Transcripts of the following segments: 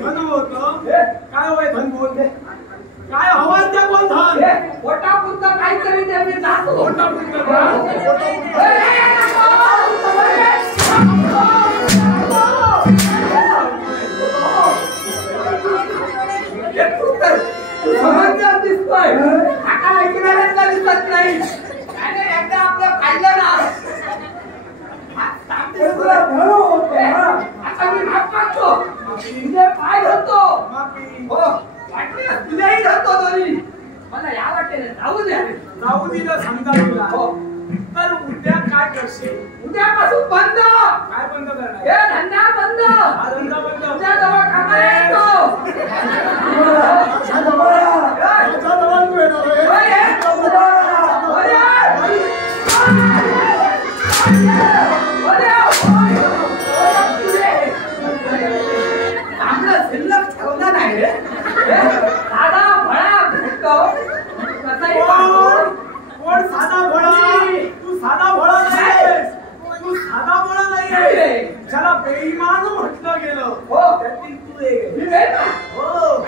माझ्या जाऊ दे जाऊ दिलं समजा तुला तर उद्या काय करशील उद्यापासून बंद काय बंद करणार हे धंदा बंद हा धंदा बंद तुझ्या जवळ कामाला येतो आपलं शिल्लक ठेवलं नाही रे साधा भळा भेटतो कसाही कोण साधा भोळा तू साधा भोळा नाहीयेस तू साधा भोळा नाहीयेस ज्याला बेईमान म्हटलं गेलं हो त्यातील तू एक मी आहे ना हो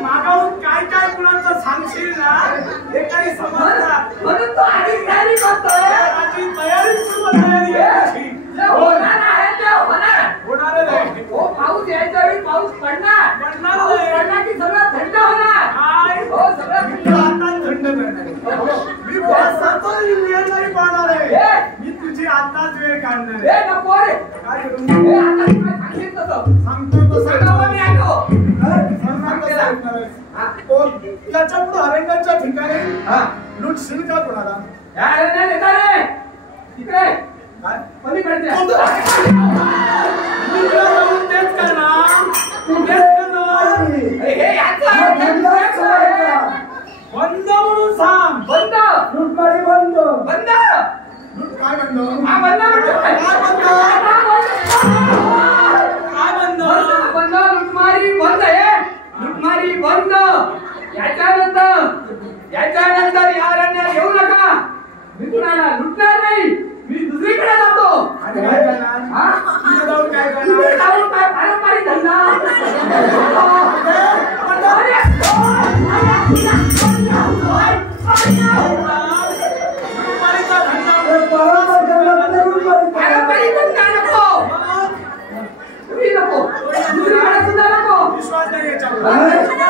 मागाहून काय काय कुणाचं सांगशील ना हे काही समजणार म्हणून तो आधी तयारी करतोय आधी तयारी सुरू तयारी आहे जे होणार आहे ते होणार नाही हो पाऊस यायच्या वेळी पाऊस पडणार पडणार पडला की सगळं थंड होणार काय हो सगळं थंड आता थंड करणार मी पावसाचा वेळ नाही पाहणार आहे मी तुझी आताच वेळ काढणार आहे हे नको रे काय करू हे आता मी काय सांगितलं तसं सांगतो तसं सांगावं मी ऐकतो त्याच्या पुढे अरंगाच्या ठिकाणी लुटशील का कोणाला नाही देता रे तिकडे काय पलीकडच्या तेच करणार तेच करणार हे याचं बंद म्हणून सांग बंद लुटमारी बंद बंद लुट काय बंद हा बंद काय बंद काय बंद बंद लुटमारी बंद आहे लुटमारी बंद याच्यानंतर या अरण्यात येऊ नका मी कुणाला लुटणार नाही मी दुसरीकडे जातो आणि काय करणार हा तिथे जाऊन काय तिथे करणार जाऊन काय पारंपरिक धंदा लुटमारीचा धंदा पारंपरिक धंदा नको तुम्ही नको दुसरीकडे सुद्धा नको विश्वास नाही याच्यावर